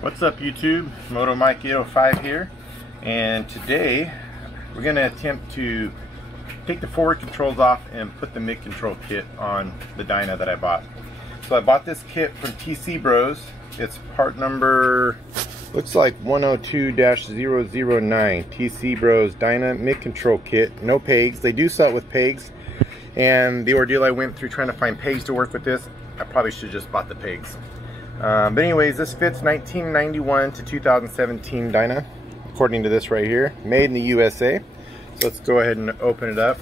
What's up YouTube? Moto Mike 805 here, and today we're going to attempt to take the forward controls off and put the mid control kit on the Dyna that I bought. So I bought this kit from TC Bros. It's part number, looks like 102-009, TC Bros Dyna mid control kit. No pegs. They do sell it with pegs, and the ordeal I went through trying to find pegs to work with this, I probably should have just bought the pegs. But anyways, this fits 1991 to 2017 Dyna, according to this right here, made in the USA. So let's go ahead and open it up.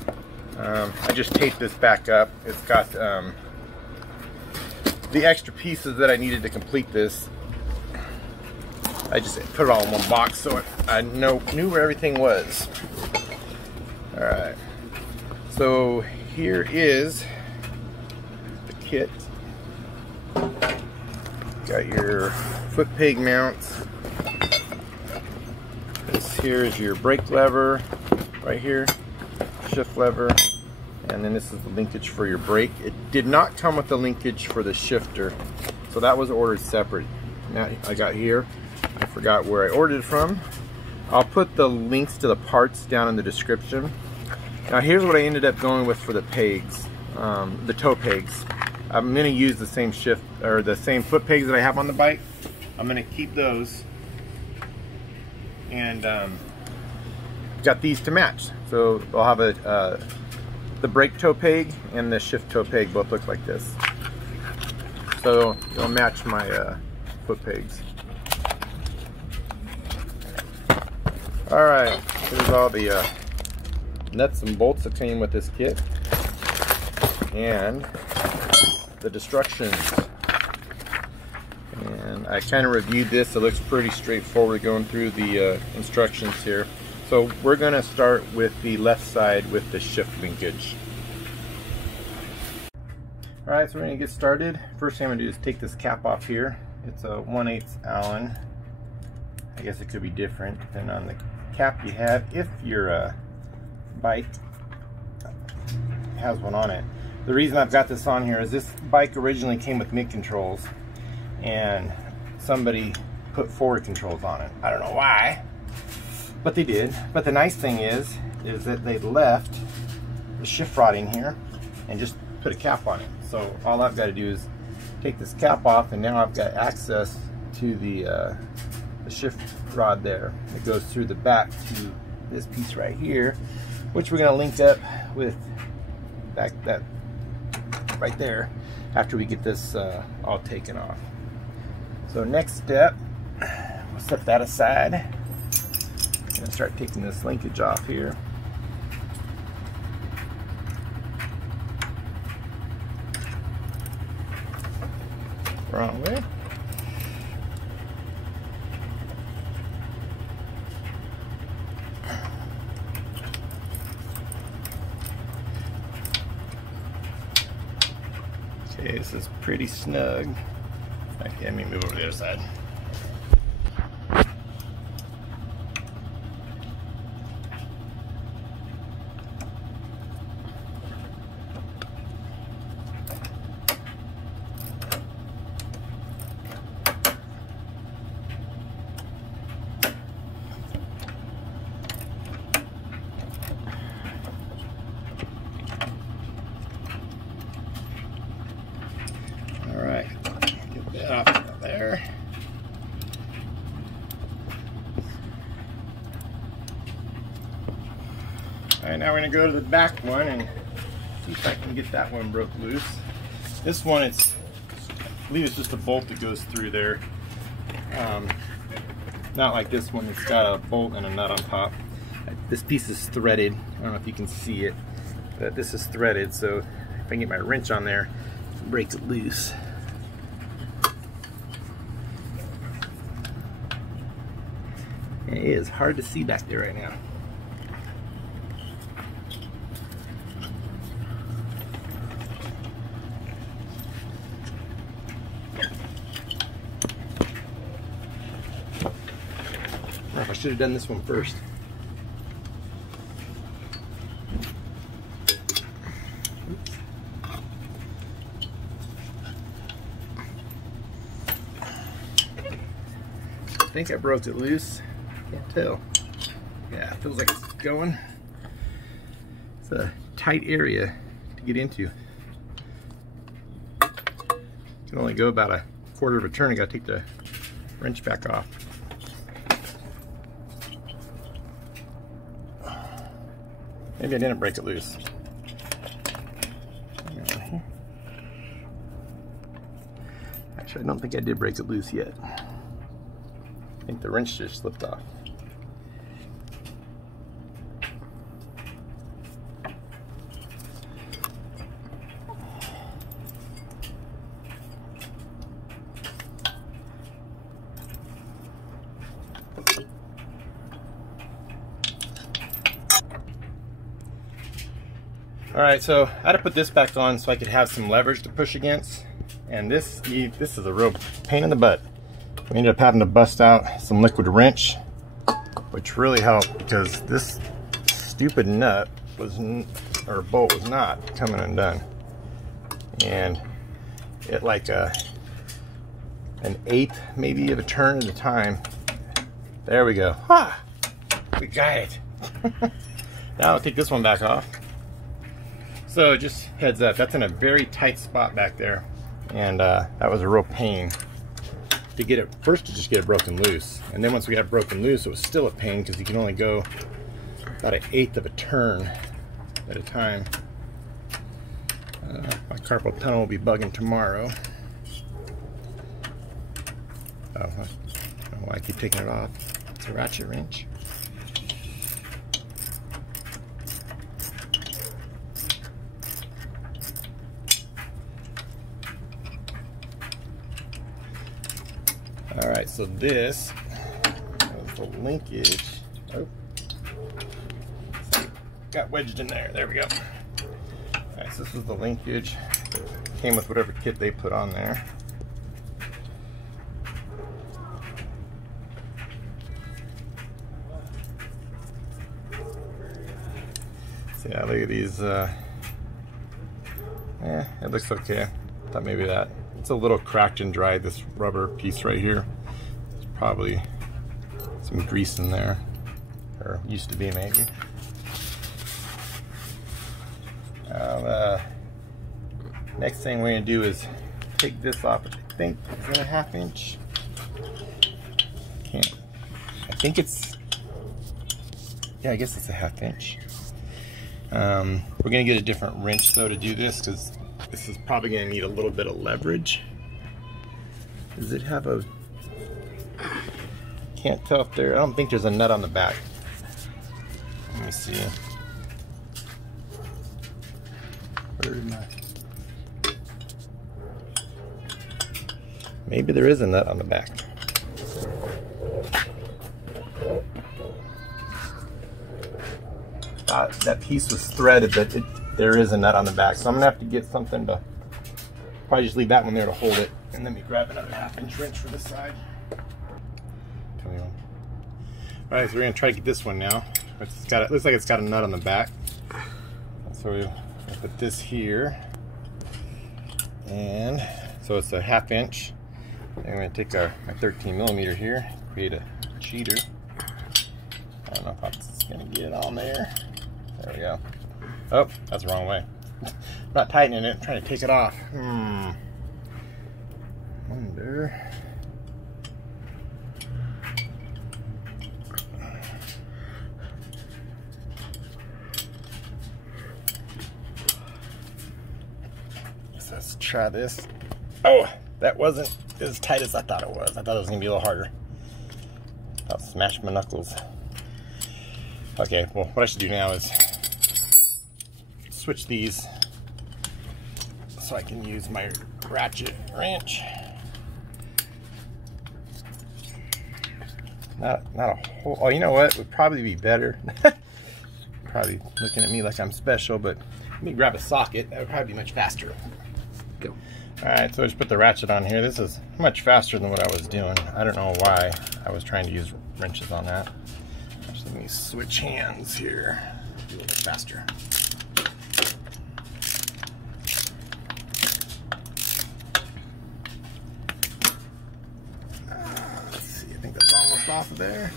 I just taped this back up. It's got the extra pieces that I needed to complete this. I just put it all in one box so I knew where everything was. Alright, so here is the kit. Got your foot peg mounts. This here is your brake lever right here, shift lever, and then this is the linkage for your brake. It did not come with the linkage for the shifter, so that was ordered separate. Now I got here, I forgot where I ordered it from. I'll put the links to the parts down in the description. Now here's what I ended up going with for the pegs, the toe pegs. I'm going to use the same shift or the same foot pegs that I have on the bike. I'm going to keep those, and got these to match. So I'll have the brake toe peg and the shift toe peg both look like this. So it'll match my foot pegs. All right, here's all the nuts and bolts that came with this kit, and the instructions. And I kind of reviewed this. It looks pretty straightforward going through the instructions here. So we're going to start with the left side with the shift linkage. Alright, so we're going to get started. First thing I'm going to do is take this cap off here. It's a 1/8 Allen. I guess it could be different depending on the cap you have, if your bike has one on it. The reason I've got this on here is this bike originally came with mid controls, and somebody put forward controls on it. I don't know why, but they did. But the nice thing is that they left the shift rod in here and just put a cap on it. So all I've got to do is take this cap off, and now I've got access to the shift rod there. It goes through the back to this piece right here, which we're going to link up with that right there after we get this all taken off. So next step, we'll set that aside. I'm going to start taking this linkage off here. Wrong way. Okay, this is pretty snug. Okay, let me move over to the other side. Alright, get that off there. Alright, now we're going to go to the back one and see if I can get that one broke loose. This one, I believe it's just a bolt that goes through there. Not like this one, it's got a bolt and a nut on top. This piece is threaded. I don't know if you can see it, but this is threaded, so if I can get my wrench on there, it breaks it loose. And it is hard to see back there right now. I should have done this one first. think I broke it loose. Can't tell. Yeah, it feels like it's going. It's a tight area to get into. You can only go about a quarter of a turn. You gotta take the wrench back off. Maybe I didn't break it loose. Actually, I don't think I did break it loose yet. I think the wrench just slipped off. Alright, so I had to put this back on so I could have some leverage to push against. And this is a real pain in the butt. We ended up having to bust out some liquid wrench, which really helped because this stupid nut or bolt was not coming undone. And at like an eighth maybe of a turn at a time. There we go. Ah, we got it. Now I'll take this one back off. So just heads up, that's in a very tight spot back there. And that was a real pain to get it, first to just get it broken loose. And then once we got it broken loose, it was still a pain because you can only go about an eighth of a turn at a time. My carpal tunnel will be bugging tomorrow. Oh, I don't know why I keep taking it off. It's a ratchet wrench. Alright, so this is the linkage. Oh, got wedged in there. There we go. Alright, so this is the linkage. Came with whatever kit they put on there. So yeah, look at these. Yeah, it looks okay. Thought maybe that. It's a little cracked and dry, this rubber piece right here. There's probably some grease in there, or used to be maybe. Next thing we're gonna do is take this off, which I think is a 1/2 inch. I think it's, yeah, I guess it's a 1/2 inch. We're gonna get a different wrench though to do this because this is probably going to need a little bit of leverage. Does it have a... Can't tell if there... I don't think there's a nut on the back. Let me see. Where did my... Maybe there is a nut on the back. That piece was threaded, but there is a nut on the back, so I'm gonna have to get something to probably just leave that one there to hold it, and then we grab another 1/2 inch wrench for this side. All right, so we're gonna try to get this one now. It looks like it's got a nut on the back. So we'll put this here, and so it's a 1/2 inch. And I'm gonna take my 13mm here, create a cheater. I don't know if I'm just gonna get it on there. There we go. Oh, that's the wrong way. I'm not tightening it, I'm trying to take it off. Wonder. So let's try this. Oh, that wasn't as tight as I thought it was. I thought it was gonna be a little harder. I'll smash my knuckles. Okay, well, what I should do now is switch these so I can use my ratchet wrench. Not a whole, oh, you know what would probably be better? Probably looking at me like I'm special, but let me grab a socket. That would probably be much faster. Go. Alright, so I just put the ratchet on here. This is much faster than what I was doing. I don't know why I was trying to use wrenches on that. Actually, let me switch hands here. Be a little bit faster. Let's see, I think that's all rust off of there.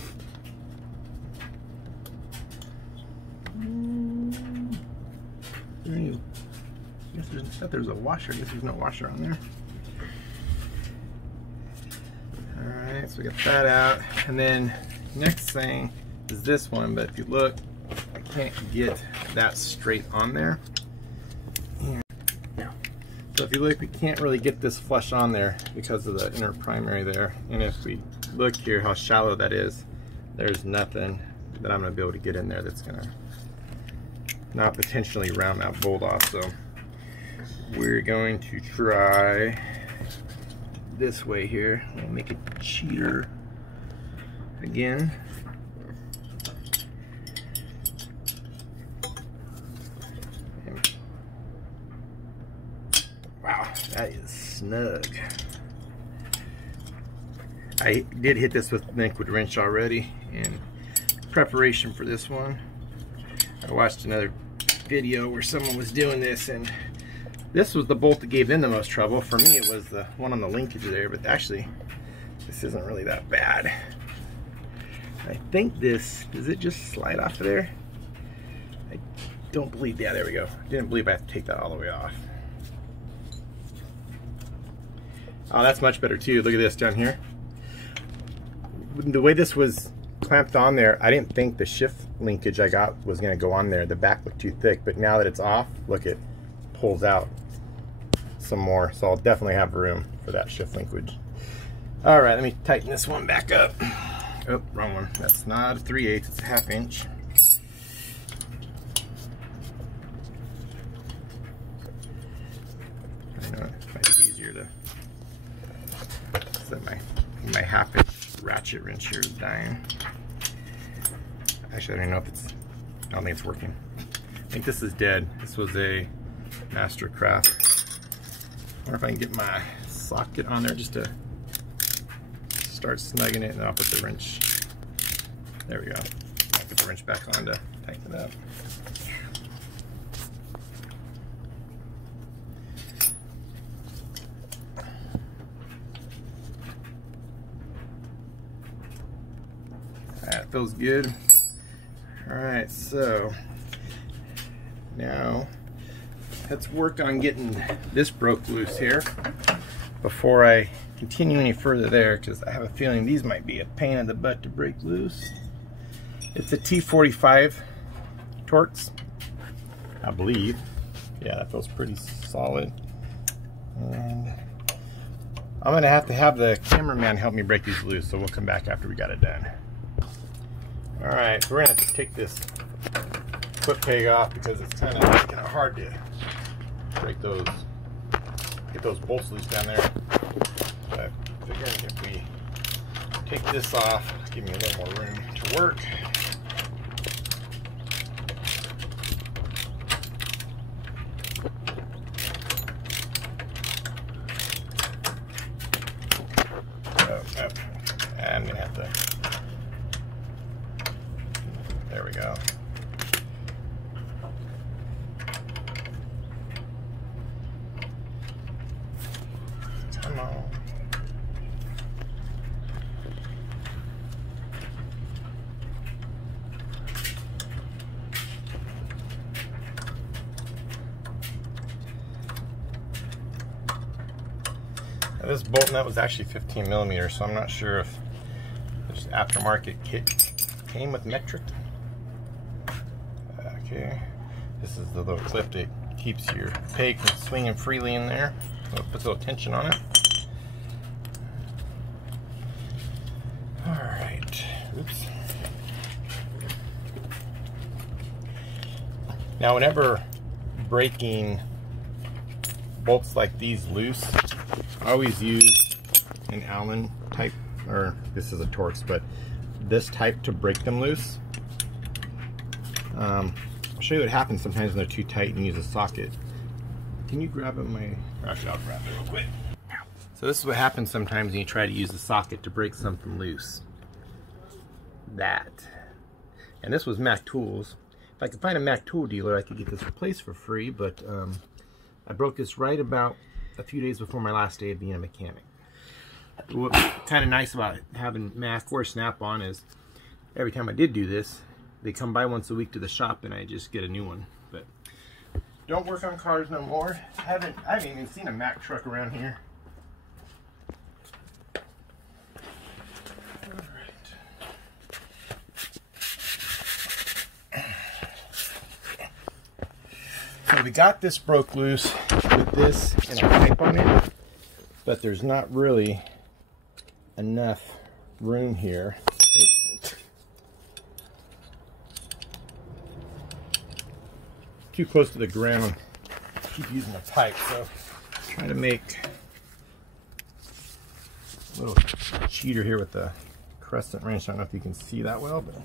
I thought there's a washer. I guess there's no washer on there. Alright, so we got that out. And then next thing is this one, but if you look, I can't get that straight on there. So if you look, we can't really get this flush on there because of the inner primary there. And if we look here how shallow that is, there's nothing that I'm going to be able to get in there that's going to not potentially round that bolt off. So we're going to try this way here. We'll make it cheater again. Wow, that is snug. I did hit this with liquid wrench already in preparation for this one. I watched another video where someone was doing this, and this was the bolt that gave them the most trouble. For me, it was the one on the linkage there, but actually this isn't really that bad. I think this, does it just slide off of there? I don't believe, yeah, there we go. Didn't believe I have to take that all the way off. Oh, that's much better too. Look at this down here. The way this was clamped on there, I didn't think the shift linkage I got was going to go on there. The back looked too thick, but now that it's off, look, it pulls out some more. So I'll definitely have room for that shift linkage. All right, let me tighten this one back up. Oh, wrong one. That's not a 3/8, it's a 1/2 inch. I know it might be easier to set my 1/2 inch ratchet wrench here is dying. Actually, I don't know if it's, I don't think it's working. I think this is dead. This was a Mastercraft. I wonder if I can get my socket on there just to start snugging it, and I'll put the wrench. There we go. I'll put the wrench back on to tighten it up. That feels good. Alright, so now let's work on getting this broke loose here before I continue any further there, because I have a feeling these might be a pain in the butt to break loose. It's a T45 Torx, I believe. Yeah, that feels pretty solid. And I'm going to have the cameraman help me break these loose, so we'll come back after we got it done. Alright, so we're going to take this foot peg off because it's kind of hard to break those, get those bolts loose down there. But I figured if we take this off, give me a little more room to work. I'm going to have to, there we go. Come on. Now this bolt nut was actually 15 millimeters, so I'm not sure if this aftermarket kit came with metric. Okay, this is the little clip that keeps your peg from swinging freely in there. So it puts a little tension on it. Alright, oops. Now whenever breaking bolts like these loose, I always use an Allen type, or this is a Torx, but this type to break them loose. I'll show you what happens sometimes when they're too tight and use a socket. Can you grab it? Actually, I'll grab it real quick. So this is what happens sometimes when you try to use the socket to break something loose. That. And this was Mac Tools. If I could find a Mac tool dealer, I could get this replaced for free, but I broke this right about a few days before my last day of being a mechanic. what's kind of nice about having Mac or Snap-on is every time I did do this, they come by once a week to the shop and I just get a new one. But don't work on cars no more. I haven't even seen a Mac truck around here. So we got this broke loose with this and a pipe on it, but there's not really enough room here. Oops. Too close to the ground. Keep using the pipe, so try to make a little cheater here with the crescent wrench. I don't know if you can see that well, but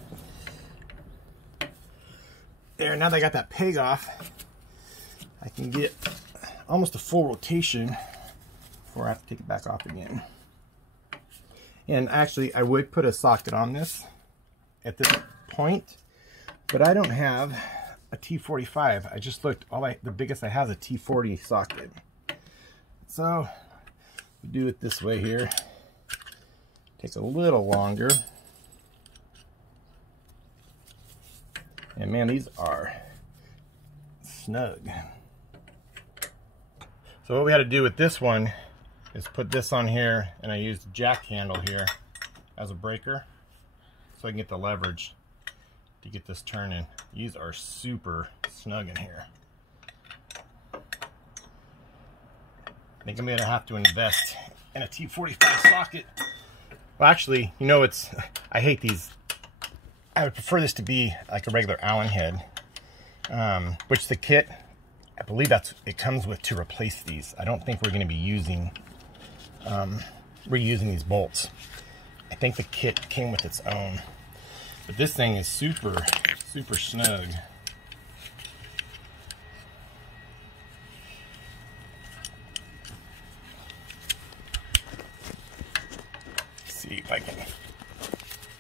there. Now that I got that peg off, I can get almost a full rotation before I have to take it back off again. And actually, I would put a socket on this at this point, but I don't have a T45. I just looked, the biggest I have is a T40 socket. So, we do it this way here. Takes a little longer. And man, these are snug. So what we had to do with this one is put this on here, and I used the jack handle here as a breaker so I can get the leverage to get this turning. These are super snug in here. I think I'm gonna have to invest in a T45 socket. Well, actually, you know, I hate these. I would prefer this to be like a regular Allen head, which the kit, I believe it comes with to replace these. I don't think we're going to be using reusing these bolts. I think the kit came with its own, but this thing is super snug. Let's see if I can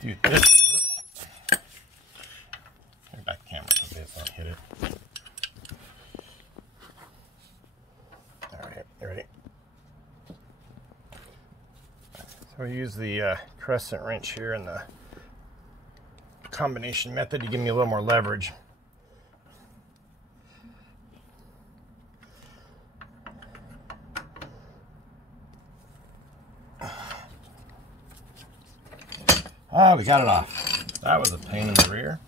do this. Turn back the camera a bit so I don't hit it. Ready? So we use the crescent wrench here in the combination method to give me a little more leverage. Ah, we got it off. That was a pain in the rear.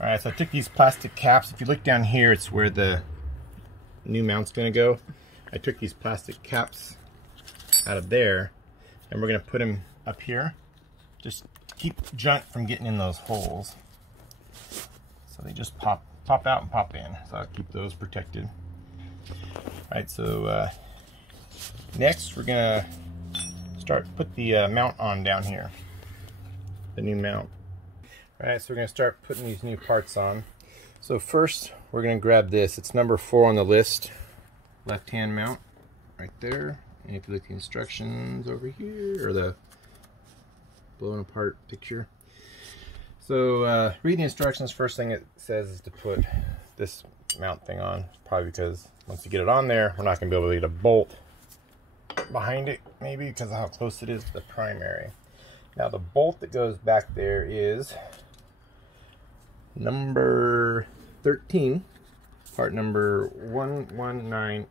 Alright, so I took these plastic caps. If you look down here, it's where the new mount's going to go. I took these plastic caps out of there, and we're going to put them up here. Just keep junk from getting in those holes. So they just pop out and pop in. So I'll keep those protected. Alright, so next we're going to put the mount on down here. The new mount. Alright, so we're going to start putting these new parts on. So first, we're going to grab this. It's number 4 on the list. Left-hand mount, right there. And if you look at the instructions over here, or the blown apart picture. So, read the instructions. First thing it says is to put this mount thing on. Probably because once you get it on there, we're not going to be able to get a bolt behind it, maybe because of how close it is to the primary. Now, the bolt that goes back there is number 13, part number 119-0285.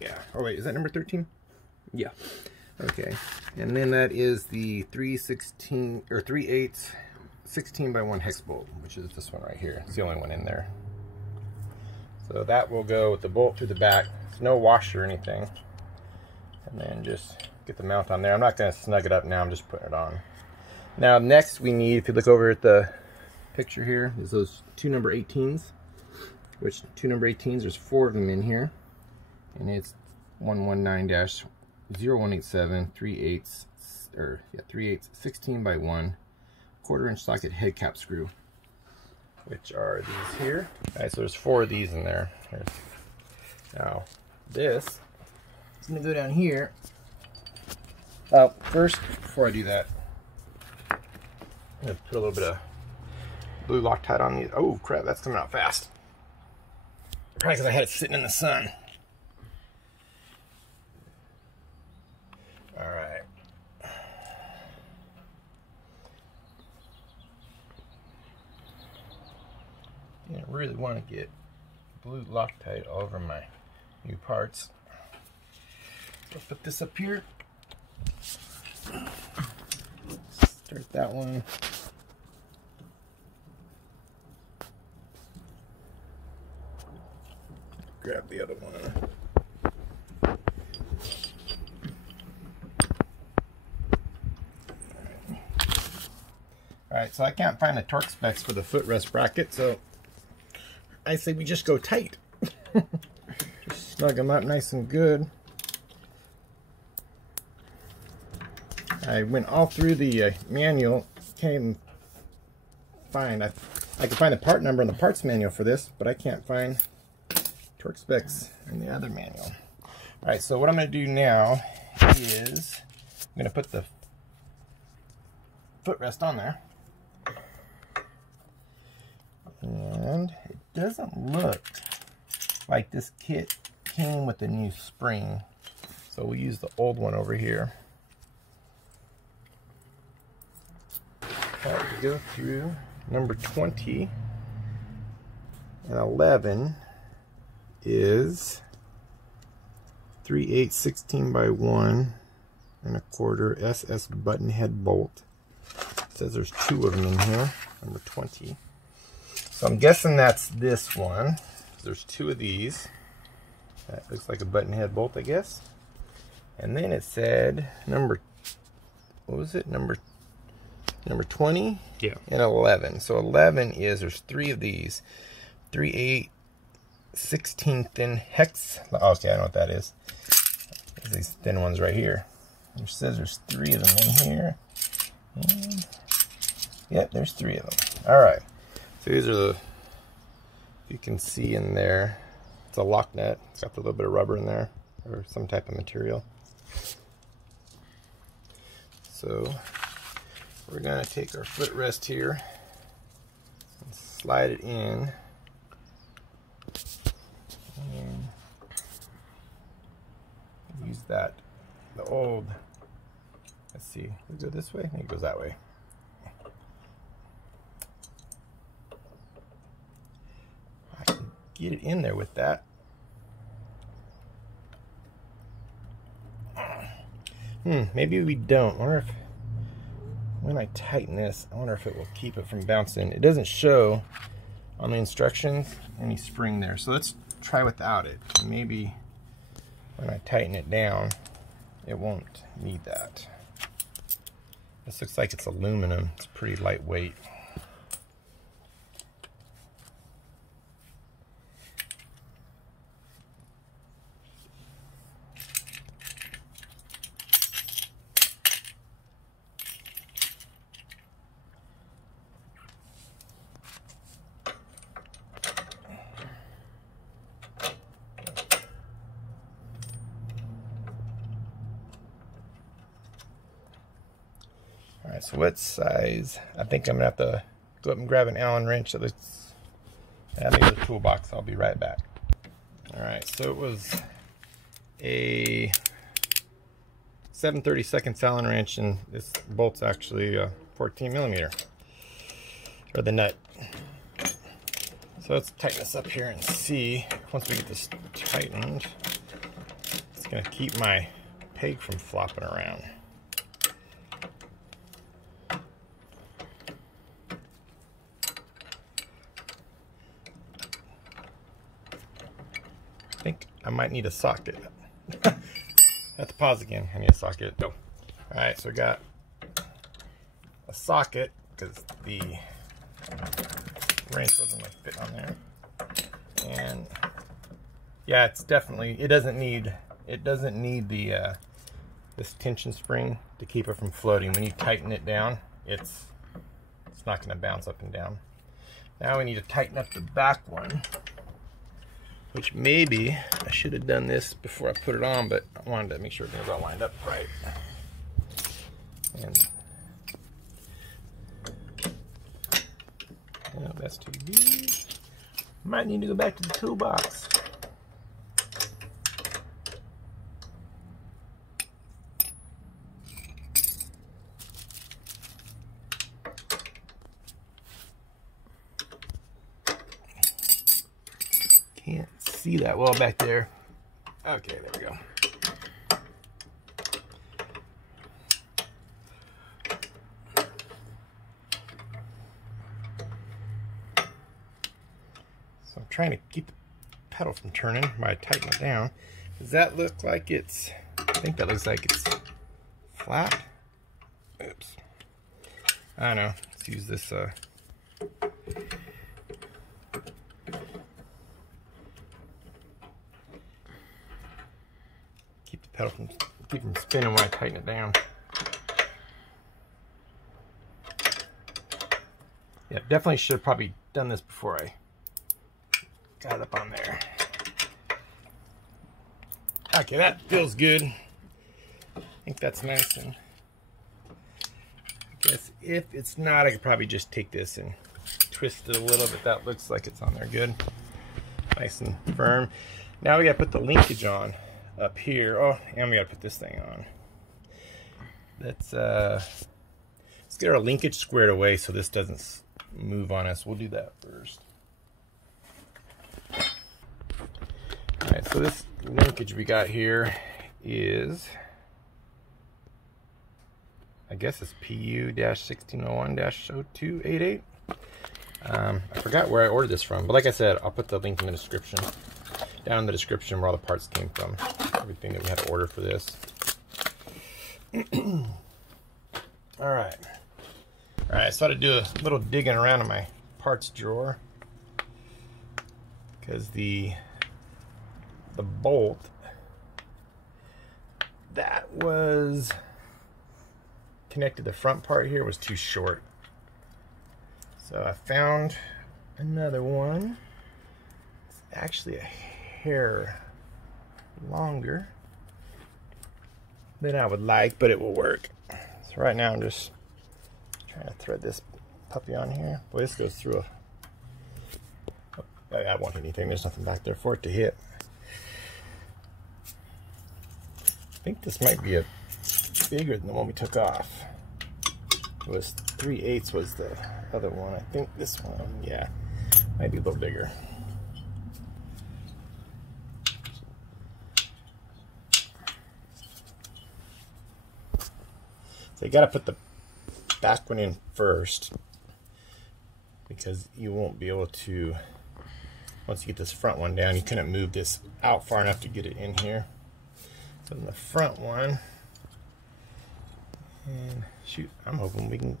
Yeah. Oh wait, is that number 13? Yeah. Okay. And then that is the 3/16 or 3/8 16x1 hex bolt, which is this one right here. It's the only one in there. So that will go with the bolt through the back. There's no washer or anything. And then just get the mount on there. I'm not going to snug it up now, I'm just putting it on. Now next we need, if you look over at the picture here, is those two number 18s. Which two number 18s, there's 4 of them in here. And it's 119-0187 3/8 16x1 1/4" socket head cap screw, which are these here. Alright, so there's 4 of these in there. Now this is going to go down here. First, before I do that, I'm going to put a little bit of blue Loctite on these. Oh crap, that's coming out fast. Probably because I had it sitting in the sun. All right. I really want to get blue Loctite all over my new parts. I'll put this up here. Start that one. Grab the other one. Alright, so I can't find the torque specs for the footrest bracket, so I say we just go tight. Just snug them up nice and good. I went all through the manual, can't even find, I can find the part number in the parts manual for this, but I can't find torque specs in the other manual. Alright, so what I'm going to do now is I'm going to put the footrest on there. And it doesn't look like this kit came with a new spring, so we'll use the old one over here. Alright, we go through number 20 and 11 is 3/8 16 by 1 1/4 SS button head bolt. It says there's 2 of them in here, number 20. So I'm guessing that's this one. There's 2 of these. That looks like a button head bolt, I guess. And then it said number, what was it? Number 20? Yeah. And 11. So 11 is, there's 3 of these. 3/8 16 thin hex. Oh, okay, I know what that is. There's these thin ones right here. It says there's 3 of them in here. And, yep, there's 3 of them. All right. So these are the, you can see in there, it's a lock nut. It's got a little bit of rubber in there, or some type of material. So we're going to take our footrest here and slide it in. And use that, the old, let's see, does it go this way? I think it goes that way. I can get it in there with that. Maybe we don't. I wonder if, when I tighten this, I wonder if it will keep it from bouncing. It doesn't show on the instructions any spring there, so let's try without it. Maybe when I tighten it down, it won't need that. This looks like it's aluminum. It's pretty lightweight. Alright, so what size? I think I'm going to have to go up and grab an Allen wrench. So let's add me to the toolbox. I'll be right back. Alright, so it was a 7/32 Allen wrench, and this bolt's actually 14 millimeter, or the nut. So let's tighten this up here and see, once we get this tightened, it's going to keep my peg from flopping around. I think I might need a socket. I have to pause again. I need a socket. Go. Alright, so we got a socket because the wrench wasn't like fit on there. And yeah, it's definitely, it doesn't need the this tension spring to keep it from floating. When you tighten it down, it's not going to bounce up and down. Now we need to tighten up the back one, which maybe I should have done this before I put it on, but I wanted to make sure everything's all lined up right. And that's too big. Might need to go back to the toolbox. Can't see that well back there. Okay, there we go. So I'm trying to keep the pedal from turning by tightening it down. Does that look like it's, I think that looks like it's flat. Oops. I don't know. Let's use this keep the pedal from spinning when I tighten it down. Yeah, definitely should have probably done this before I got it up on there. Okay, that feels good. I think that's nice. And I guess if it's not, I could probably just take this and twist it a little bit. That looks like it's on there good. Nice and firm. Now we gotta put the linkage on up here. Oh, and we gotta put this thing on. Let's get our linkage squared away so this doesn't move on us. We'll do that first. Alright, so this linkage we got here is, I guess it's PU-1601-0288. I forgot where I ordered this from, but like I said, I'll put the link in the description, down in the description where all the parts came from, everything that we had to order for this. Alright, so I had to do a little digging around in my parts drawer, because the bolt that was connected to the front part here was too short. So I found another one. It's actually a hair longer than I would like, but it will work. So right now I'm just trying to thread this puppy on here. Boy, this goes through a... I won't hit anything. There's nothing back there for it to hit. I think this might be a bigger than the one we took off. It was 3/8 was the other one. I think this one, yeah, might be a little bigger. So you got to put the back one in first, because you won't be able to, once you get this front one down, you couldn't move this out far enough to get it in here. So in the front one, and shoot, I'm hoping we can,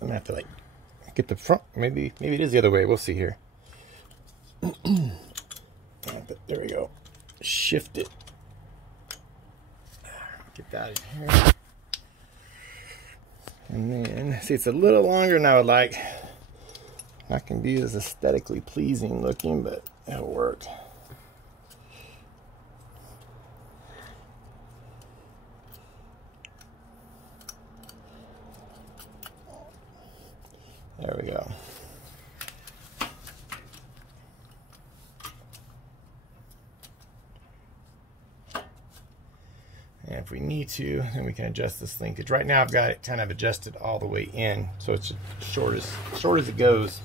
I'm gonna have to like get the front, maybe it is the other way, we'll see here. But there we go, shift it, get that in here, and then see, it's a little longer than I would like. Not gonna be as aesthetically pleasing looking, but it'll work. There we go. And if we need to, then we can adjust this linkage. Right now I've got it kind of adjusted all the way in, so it's short as it goes.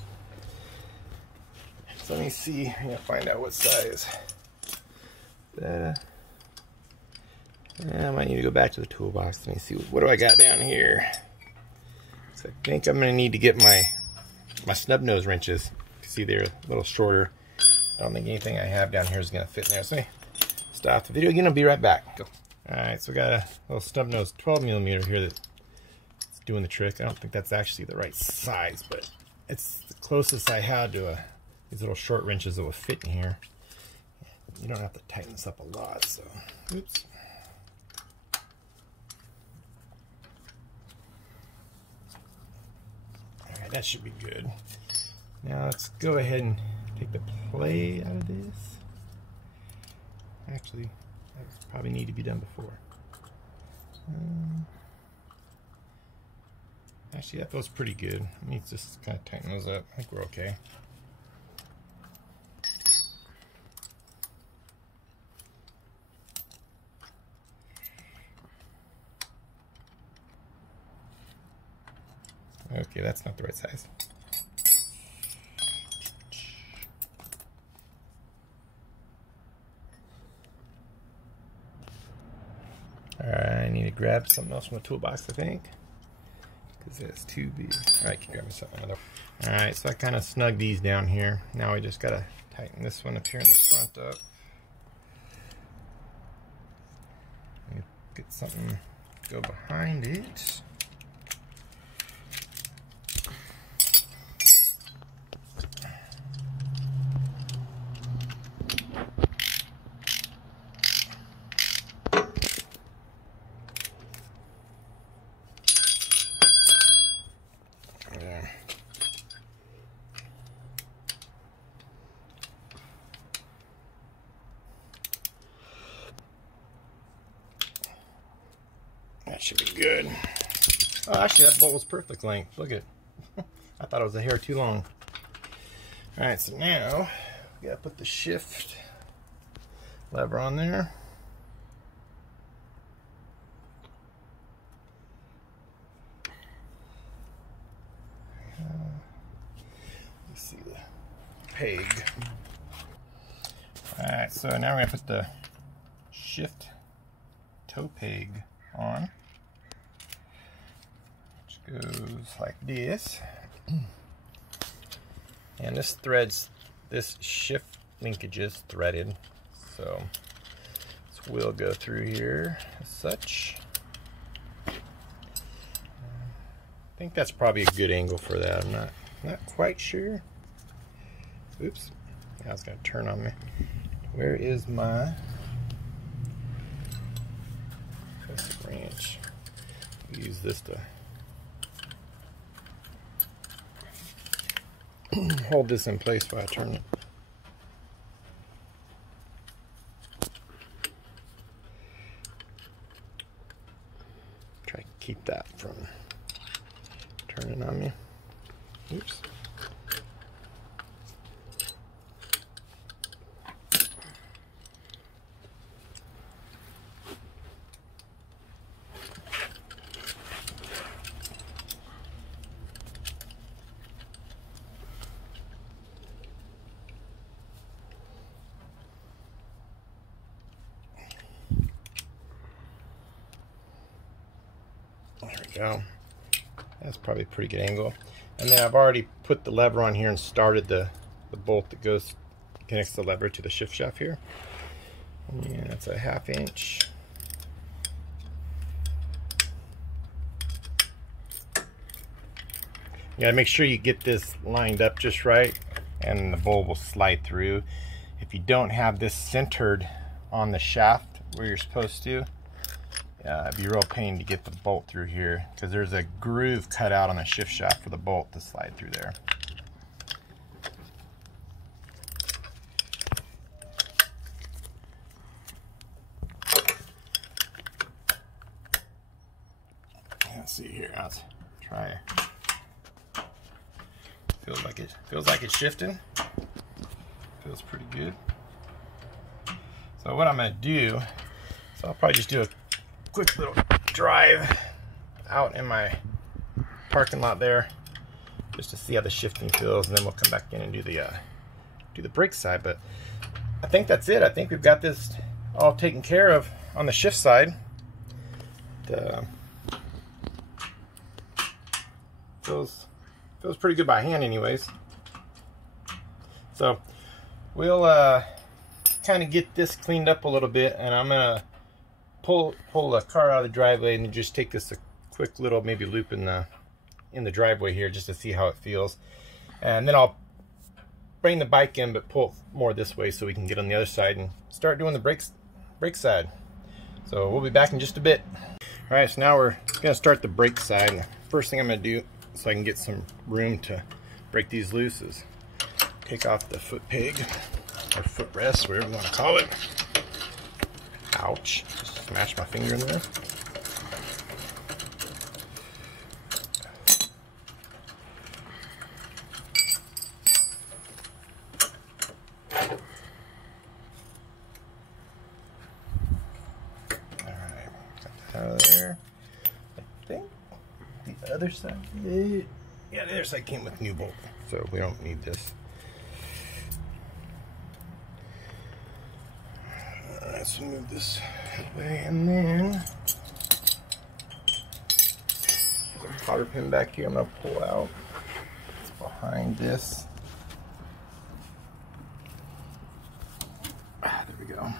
So let me see, I'm gonna find out what size. I might need to go back to the toolbox. Let me see, what do I got down here? So I think I'm going to need to get my snub nose wrenches. See, they're a little shorter. I don't think anything I have down here is going to fit in there. So let me stop the video again. I'll be right back. Go. Alright, so we got a little snub nose 12mm here that's doing the trick. I don't think that's actually the right size, but it's the closest I had to these little short wrenches that will fit in here. You don't have to tighten this up a lot, so oops. That should be good. Now let's go ahead and take the play out of this. Actually, that probably need to be done before. Actually, that feels pretty good. Let me just kind of tighten those up. I think we're okay. Okay, that's not the right size. Alright, I need to grab something else from the toolbox, I think. Because it's too big. Alright, keep grabbing something. Alright, so I kind of snug these down here. Now we just got to tighten this one up here in the front up. Get something to go behind it. That should be good. Oh, actually, that bolt was perfect length. Look at it. I thought it was a hair too long. Alright, so now we gotta put the shift lever on there. Let's see the peg. Alright, so now we're gonna put the shift toe peg on, which goes like this. And this shift linkage is threaded, so this will go through here as such. I think that's probably a good angle for that. I'm not quite sure. Oops, now it's gonna turn on me. Where is my wrench? Use this to hold this in place while I turn it. Try to keep that from turning on me. Oops. There we go. That's probably a pretty good angle. And then I've already put the lever on here and started the bolt that connects the lever to the shift shaft here. And that's a 1/2 inch. You gotta make sure you get this lined up just right, and the bolt will slide through. If you don't have this centered on the shaft where you're supposed to, it'd be a real pain to get the bolt through here, because there's a groove cut out on the shift shaft for the bolt to slide through there. Let's see here. Let's try. Feels like it's shifting. Feels pretty good. So what I'm gonna do, so I'll probably just do a quick little drive out in my parking lot there, just to see how the shifting feels, and then we'll come back in and do the brake side. But I think that's it. I think we've got this all taken care of on the shift side. Feels pretty good by hand anyways. So we'll kind of get this cleaned up a little bit, and I'm gonna pull the car out of the driveway and just take this a quick little maybe loop in the driveway here, just to see how it feels. And then I'll bring the bike in, but pull more this way so we can get on the other side and start doing the brake side. So we'll be back in just a bit. All right, so now we're gonna start the brake side. The first thing I'm gonna do, so I can get some room to break these loose, is take off the foot peg or footrest, whatever you want to call it. Ouch, just smashed my finger in there. the other side. Yeah, the other side came with new bolt, so we don't need this. Alright, so move this way, and then there's a cotter pin back here I'm going to pull out. It's behind this. There we go.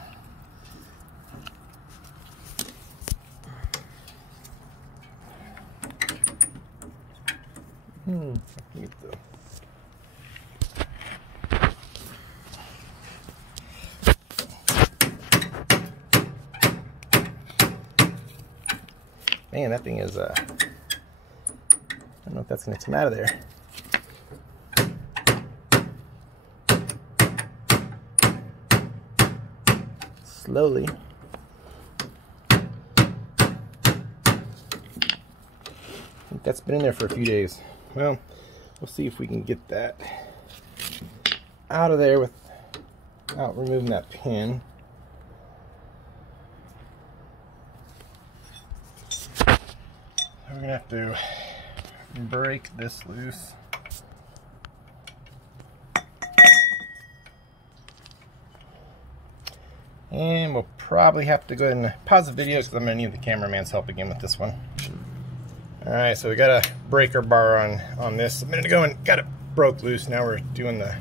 I can get the man, that thing is I don't know if that's gonna come out of there. Slowly. I think that's been in there for a few days. Well, we'll see if we can get that out of there without removing that pin. We're gonna have to break this loose. And we'll probably have to go ahead and pause the video because I'm gonna need the cameraman's help again with this one. Alright, so we got a breaker bar on this a minute ago and got it broke loose. Now we're doing the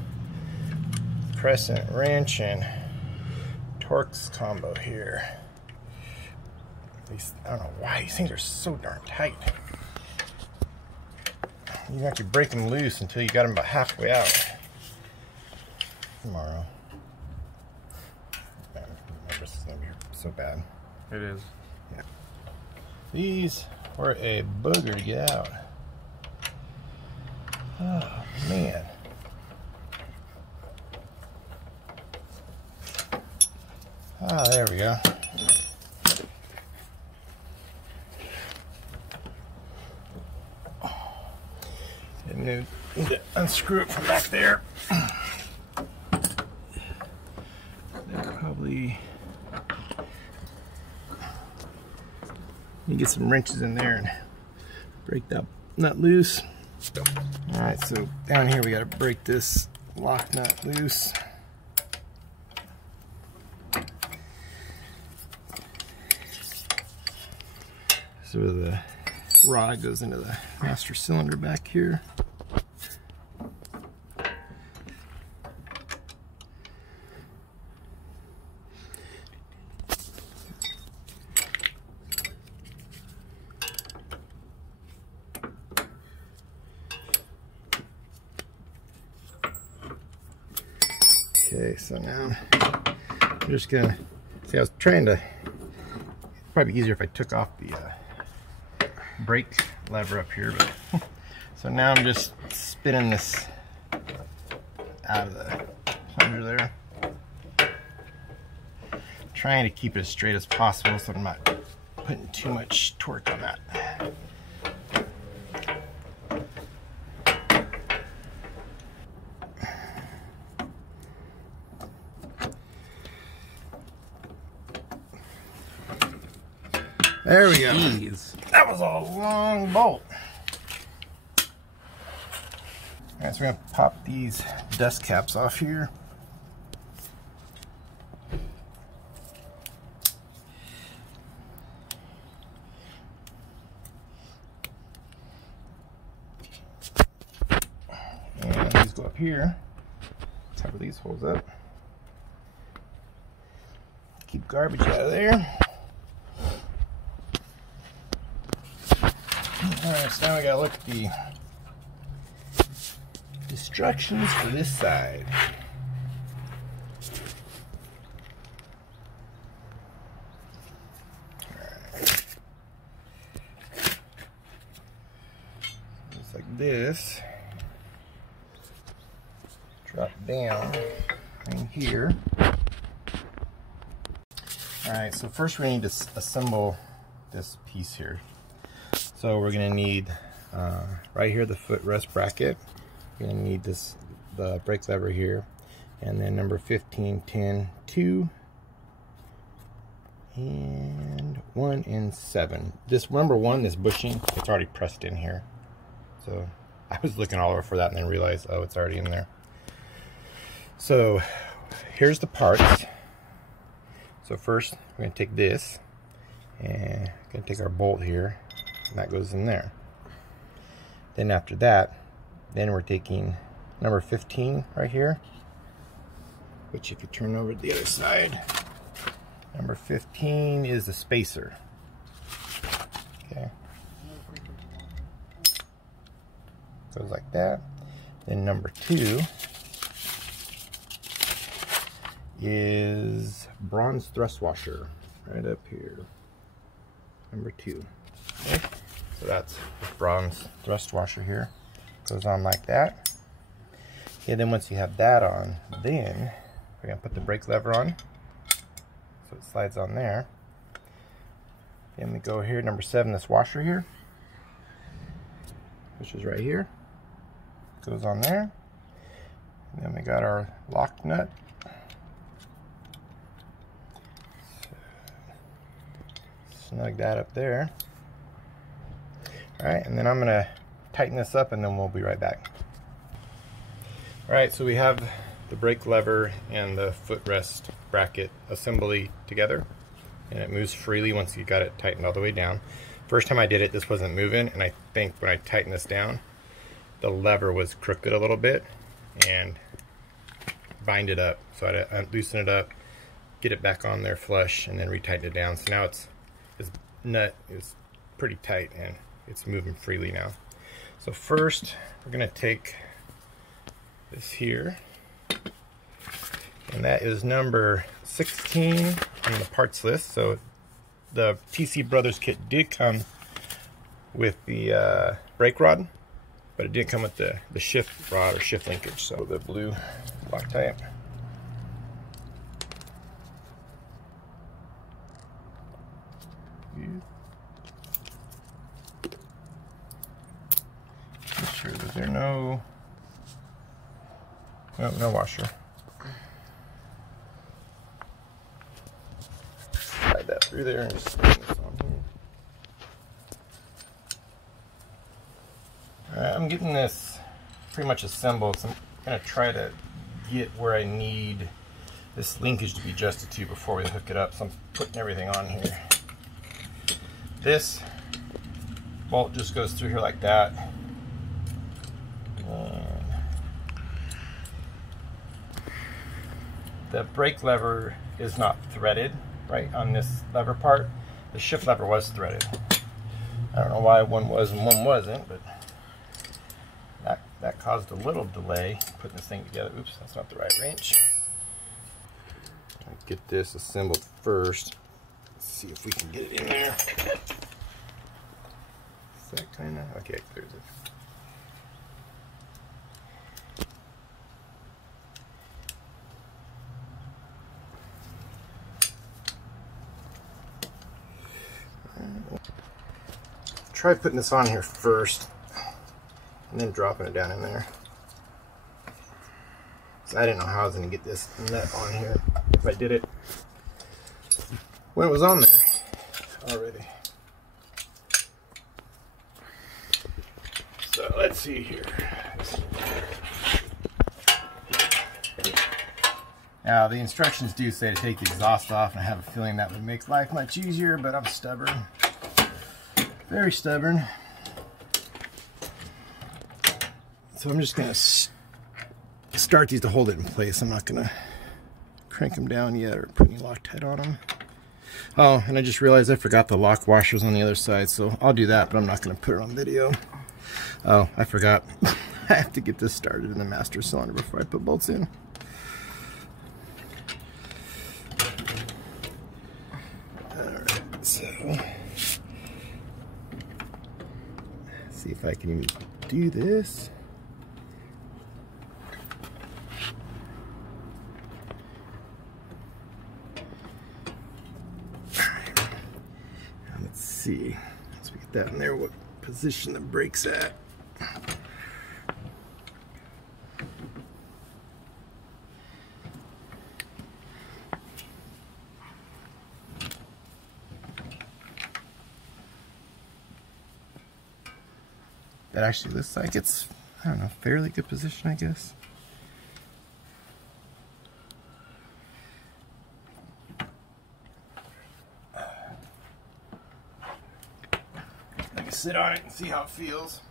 crescent wrench and Torx combo here. These, I don't know why these things are so darn tight. You have to break them loose until you got them about halfway out. Tomorrow. Man, this is gonna be so bad. It is. Yeah. These were a booger to get out. Oh man. Ah, there we go. And then need to unscrew it from back there. Probably you get some wrenches in there and break that nut loose. All right, so down here we got to break this lock nut loose. So the rod goes into the master cylinder back here. Okay, so now I'm just gonna see. I was trying to. It'd probably be easier if I took off the brake lever up here, but so now I'm just spinning this out of the plunger there, trying to keep it as straight as possible so I'm not putting too much torque on that. There we go. Jeez. That was a long bolt. Alright, so we're going to pop these dust caps off here. And these go up here. Cover these holes up. Keep garbage out of there. Alright, so now we gotta look at the instructions for this side. Alright. Just like this. Drop down in here. Alright, so first we need to assemble this piece here. So we're going to need right here the footrest bracket. We're going to need this, the brake lever here, and then number 15, 10, 2, And 1 and 7. This number 1, this bushing, it's already pressed in here. So I was looking all over for that and then realized, oh, it's already in there. So here's the parts. So first we're going to take this and going to take our bolt here, and that goes in there. Then after that, then we're taking number 15 right here, which if you turn over to the other side, number 15 is the spacer. Okay. Goes like that. Then number 2 is bronze thrust washer right up here. Number 2. Okay. So that's the bronze thrust washer here. Goes on like that. Okay, then once you have that on, then we're gonna put the brake lever on. So it slides on there. Then we go here, number 7, this washer here, which is right here. Goes on there. And then we got our lock nut. Snug that up there. Alright, and then I'm going to tighten this up and then we'll be right back. Alright, so we have the brake lever and the footrest bracket assembly together, and it moves freely once you got it tightened all the way down. First time I did it, this wasn't moving, and I think when I tightened this down, the lever was crooked a little bit and bind it up. So I had to loosen it up, get it back on there flush, and then retighten it down. So now this nut is pretty tight and it's moving freely now. So first we're going to take this here, and that is number 16 on the parts list. So the TC Brothers kit did come with the brake rod, but it didn't come with the shift rod or shift linkage. So the blue Loctite. Make sure that there no washer. Slide that through there and just spin this on here. Alright, I'm getting this pretty much assembled, so I'm going to try to get where I need this linkage to be adjusted to before we hook it up. So I'm putting everything on here. This bolt just goes through here like that. The brake lever is not threaded right on this lever part. The shift lever was threaded. I don't know why one was and one wasn't, but that caused a little delay putting this thing together. Oops, that's not the right wrench. I'll get this assembled first. Let's see if we can get it in there. Is that kind of okay? There's it. Try putting this on here first and then dropping it down in there. So I didn't know how I was going to get this nut on here if I did it when it was on there already. So let's see here. Now the instructions do say to take the exhaust off, and I have a feeling that would make life much easier, but I'm stubborn. Very stubborn. So I'm just going to start these to hold it in place. I'm not going to crank them down yet or put any Loctite on them. Oh, and I just realized I forgot the lock washers on the other side, so I'll do that, but I'm not going to put it on video. Oh, I forgot. I have to get this started in the master cylinder before I put bolts in. Alright, so see if I can even do this. Let's see. Once we get that in there, what position the brake's at. It actually looks like it's, I don't know, fairly good position, I guess. I can sit on it and see how it feels.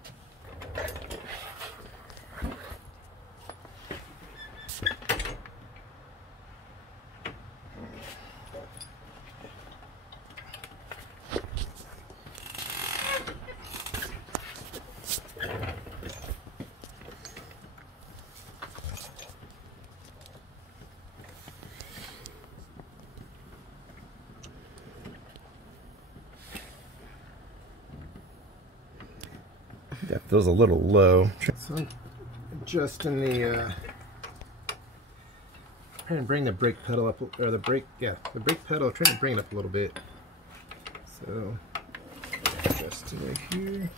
That feels a little low. So I'm adjusting the trying to bring the brake pedal up, or the brake pedal, trying to bring it up a little bit. So adjusting right here.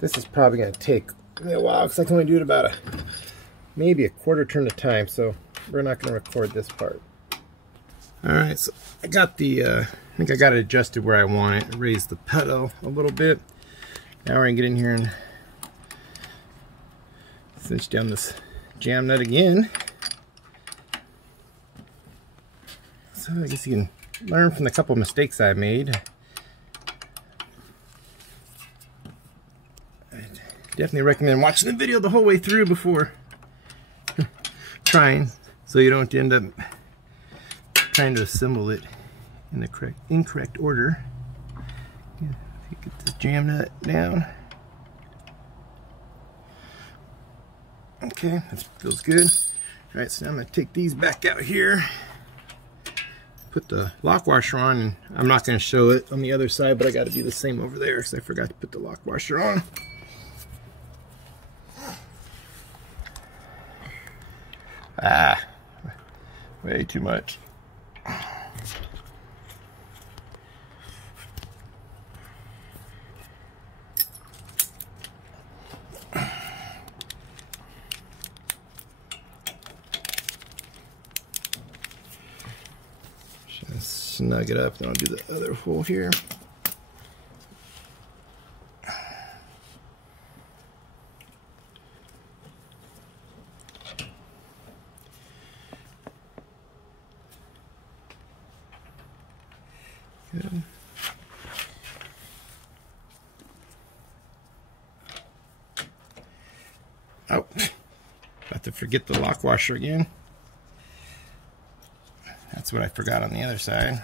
This is probably going to take me a while because I can only do it about maybe a quarter turn at a time, so we're not going to record this part. Alright, so I got the, I think I got it adjusted where I want it. Raise the pedal a little bit. Now we're going to get in here and cinch down this jam nut again. So I guess you can learn from the couple mistakes I made. Definitely recommend watching the video the whole way through before trying, so you don't end up trying to assemble it in the incorrect order. Get the jam nut down. Okay, that feels good. Alright, so now I'm going to take these back out here. Put the lock washer on, and I'm not going to show it on the other side, but I got to do the same over there because I forgot to put the lock washer on. Ah, way too much. Just snug it up, then I'll do the other hole here. Good. Oh, about to forget the lock washer again. That's what I forgot on the other side.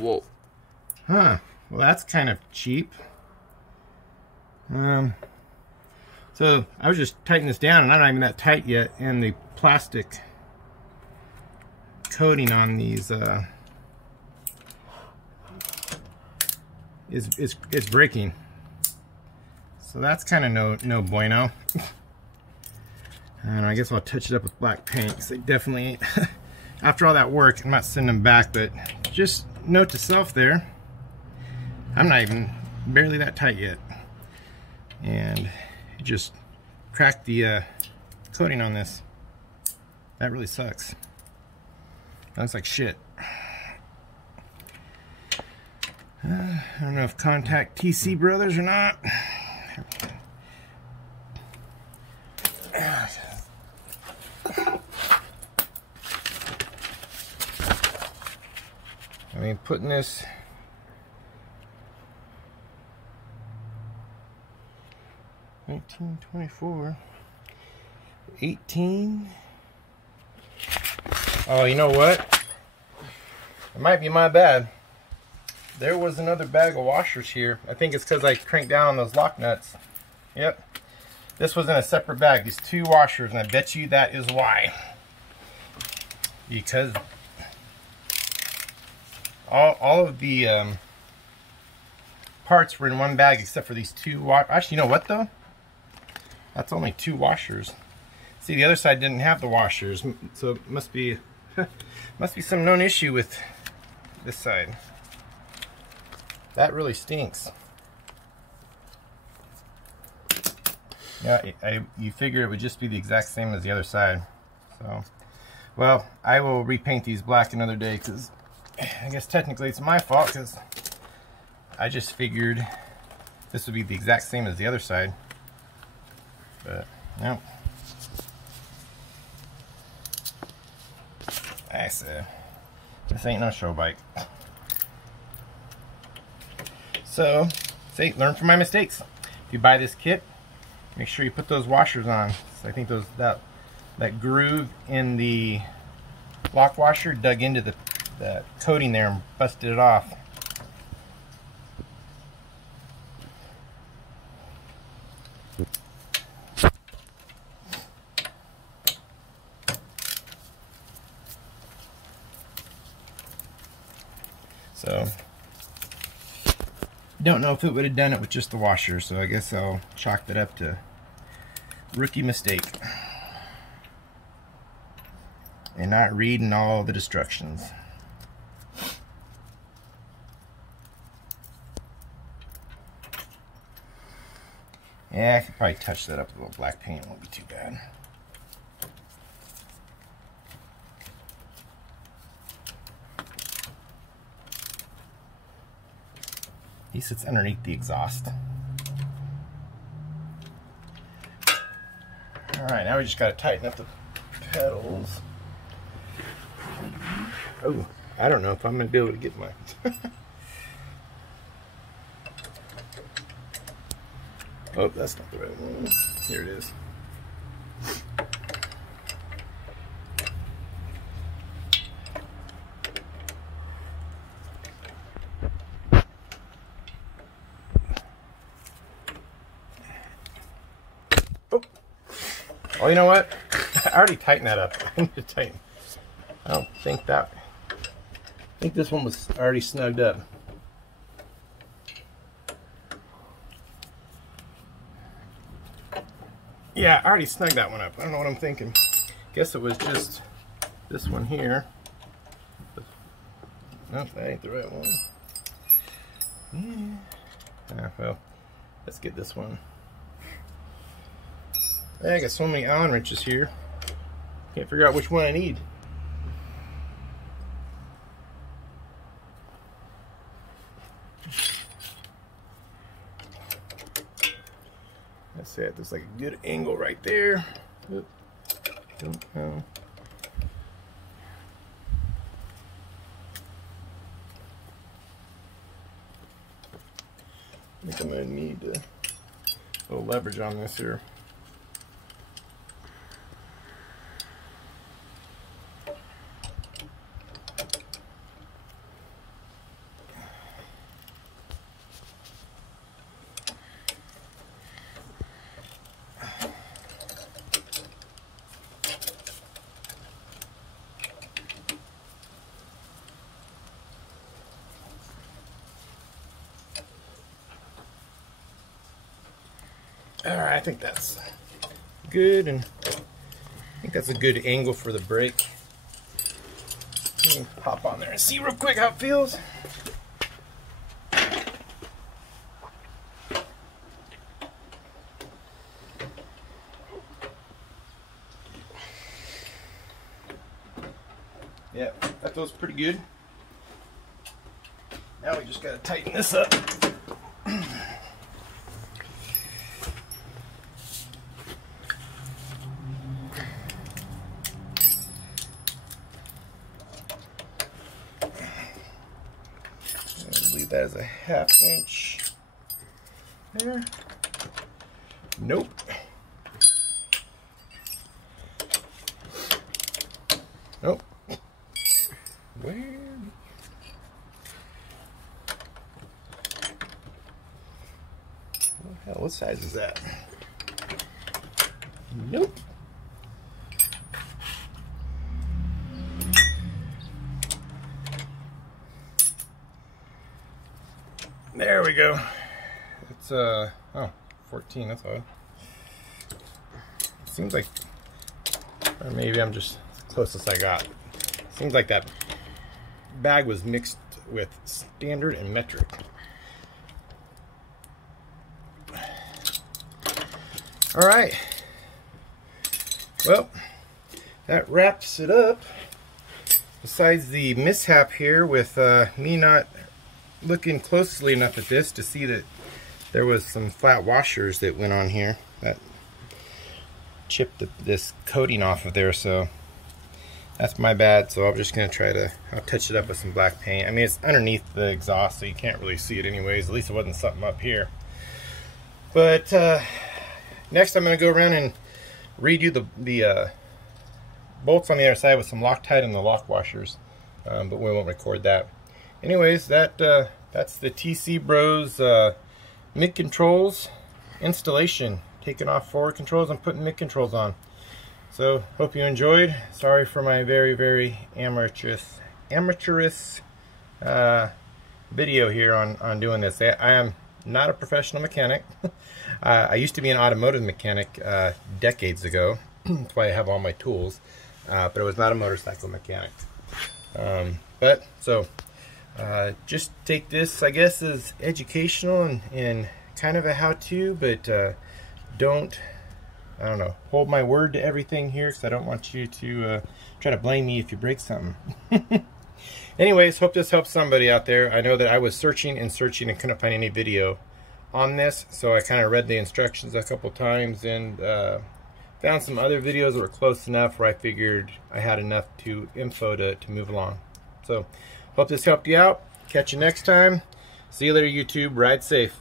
Whoa. Huh. Well, that's kind of cheap. So I was just tightening this down, and I'm not even that tight yet, and the plastic coating on these is breaking. So that's kind of no bueno. And I guess I'll touch it up with black paint, because they definitely ain't. After all that work, I'm not sending them back, but just note to self there, I'm not even barely that tight yet, and it just cracked the coating on this. That really sucks. That looks like shit. I don't know if contact TC Brothers or not. I mean, putting this 19, 24, 18. Oh, you know what? It might be my bad. There was another bag of washers here. I think it's because I cranked down on those lock nuts. Yep. This was in a separate bag. These 2 washers, and I bet you that is why. Because all of the parts were in one bag except for these 2 washers. Actually, you know what though? That's only 2 washers. See, the other side didn't have the washers, so it must be some known issue with this side. That really stinks. Yeah, you figure it would just be the exact same as the other side. So, well, I will repaint these black another day, because I guess technically it's my fault, because I just figured this would be the exact same as the other side. But, no. I said, this ain't no show bike. So, say, learn from my mistakes. If you buy this kit, make sure you put those washers on. So I think that groove in the lock washer dug into the coating there and busted it off. So, don't know if it would have done it with just the washer, so I guess I'll chalk that up to rookie mistake. And not reading all the instructions. Yeah, I could probably touch that up with a little black paint, it won't be too bad. He sits underneath the exhaust. Alright, now we just gotta tighten up the pedals. Oh, I don't know if I'm gonna be able to get mine. Oh, that's not the right one. Here it is. Oh, you know what? I already tightened that up. I need to tighten. I don't think that. I think this one was already snugged up. Yeah, I already snugged that one up. I don't know what I'm thinking. Guess it was just this one here. Nope, that ain't the right one. Yeah. Well, let's get this one. I got so many Allen wrenches here. Can't figure out which one I need. Let's see, there's like a good angle right there. Oop. Don't know. I think I'm gonna need a little leverage on this here. Alright, I think that's good, and I think that's a good angle for the brake. Let me pop on there and see real quick how it feels. Yeah, that feels pretty good. Now we just gotta tighten this up. Leave that as a 1/2 inch there. Nope. Nope. Where? What the hell? What size is that? Nope. There we go. It's oh, 14, that's all. Seems like, or maybe I'm just closest I got. Seems like that bag was mixed with standard and metric. All right. Well, that wraps it up. Besides the mishap here with me not looking closely enough at this to see that there was some flat washers that went on here that chipped this coating off of there, so that's my bad. So I'm just gonna try to, I'll touch it up with some black paint. I mean, it's underneath the exhaust, so you can't really see it anyways. At least it wasn't something up here. But next I'm gonna go around and redo the bolts on the other side with some Loctite and the lock washers, but we won't record that. Anyways, that's the TC Bros mid controls installation. Taking off forward controls and putting mid controls on. So hope you enjoyed. Sorry for my very, very amateurish video here on doing this. I am not a professional mechanic. I used to be an automotive mechanic decades ago. That's why I have all my tools. But I was not a motorcycle mechanic. Just take this, I guess, as educational and kind of a how-to, but don't, I don't know, hold my word to everything here, because I don't want you to try to blame me if you break something. Anyways, hope this helps somebody out there. I know that I was searching and couldn't find any video on this, so I kind of read the instructions a couple times and found some other videos that were close enough where I figured I had enough info to move along. So hope this helped you out. Catch you next time. See you later, YouTube. Ride safe.